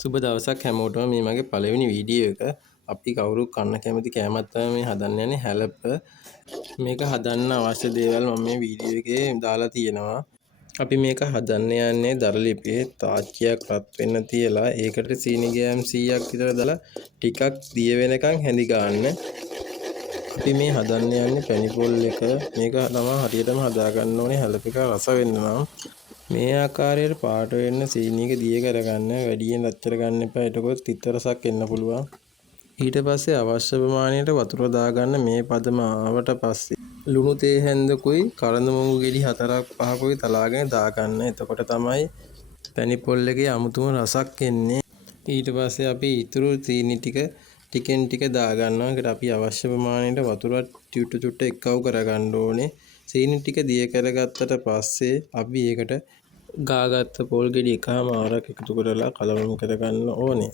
සුබ දවසක් හැමෝටම. මේ මගේ පළවෙනි වීඩියෝ එක. අපි කවුරු කන්න කැමති කෑමක් තමයි මේ හදන්න යන්නේ, හැලප. මේක හදන්න අවශ්‍ය දේවල් මම මේ වීඩියෝ එකේ දාලා තියෙනවා. අපි මේක හදන්න යන්නේ දරලිපියේ තාච්චියක් රත් වෙන්න තියලා ඒකට සීනි ගෑම් 100ක් විතර දාලා ටිකක් දිය වෙනකන් හැඳි ගන්න. අපි මේ හදන්න යන්නේ පැණිපොල් එක. මේක තමයි හරියටම හදා ගන්න ඕනේ හැලප එක රස වෙන්න නම්. මේ ආකාරයට පාට වෙන්න සීනි එක දිය කරගන්න. වැඩියෙන් රච්චර ගන්න එපා. එතකොට තිත්ත රසක් එන්න පුළුවන්. ඊට පස්සේ අවශ්‍ය ප්‍රමාණයට වතුර දාගන්න. මේ පදම ආවට පස්සේ ලුණු තේ හැන්දකුයි කලඳ මුංගු ගෙඩි 4ක් 5කුයි තලාගෙන දාගන්න. එතකොට තමයි පැණිපොල් එකේ අමුතුම රසක් එන්නේ. ඊට පස්සේ අපි ඊතුරු සීනි ටික ටිකෙන් ටික දාගන්නවා. ඒකට අපි අවශ්‍ය ප්‍රමාණයට වතුරත් චුට්ට එක්කව කරගන්න ඕනේ. සීනි ටික දිය කරගත්තට පස්සේ අපි ඒකට ගාගත්ත පොල් ගෙඩි එකමාරක් එකතු කරලා කලවම් කරගන්න ඕනේ.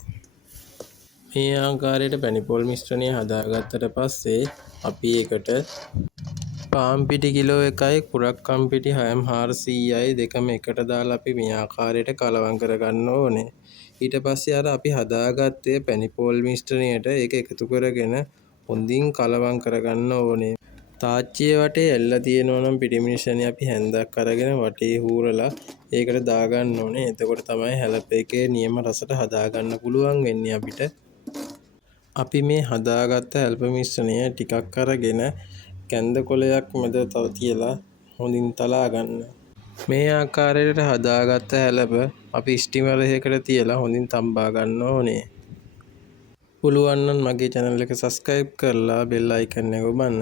මේ ආකාරයට පැණිපොල් මිශ්‍රණය හදාගත්තට පස්සේ අපි ඒකට පාන් පිටි කිලෝ 1යි කුරක්කන් පිටි 400යි දෙකම එකට දාලා අපි මේ ආකාරයට කලවම් කරගන්න ඕනේ. ඊට පස්සේ අර අපි හදාගත්තේ පැණිපොල් මිශ්‍රණයට ඒක එකතු කරගෙන හොඳින් කලවම් කරගන්න ඕනේ. තාච්චියේ වටේ ඇල්ලලා තියෙනවා නම් පිටි මිශ්‍රණය අපි හැන්දක් අරගෙන වටේ හූරලා ඒකට දාගන්න ඕනේ. එතකොට තමයි හැලප එකේ නියම රසට හදාගන්න පුළුවන් වෙන්නේ අපිට. අපි මේ හදාගත්ත හැලප මිශ්‍රණය ටිකක් අරගෙන කැන්ද කොලයක් මැද තියලා හොඳින් තලා ගන්න. මේ ආකාරයට හදාගත්ත හැලප අපි ස්ටිමර් එකකට තියලා හොඳින් තම්බා ගන්න ඕනේ. පුළුවන් නම් මගේ channel එක subscribe කරලා bell icon එක ඔබන්න.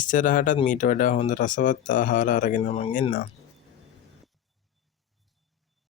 ඉස්සරහටත් මීට වඩා හොඳ රසවත් ආහාර අරගෙන මම එන්නම්.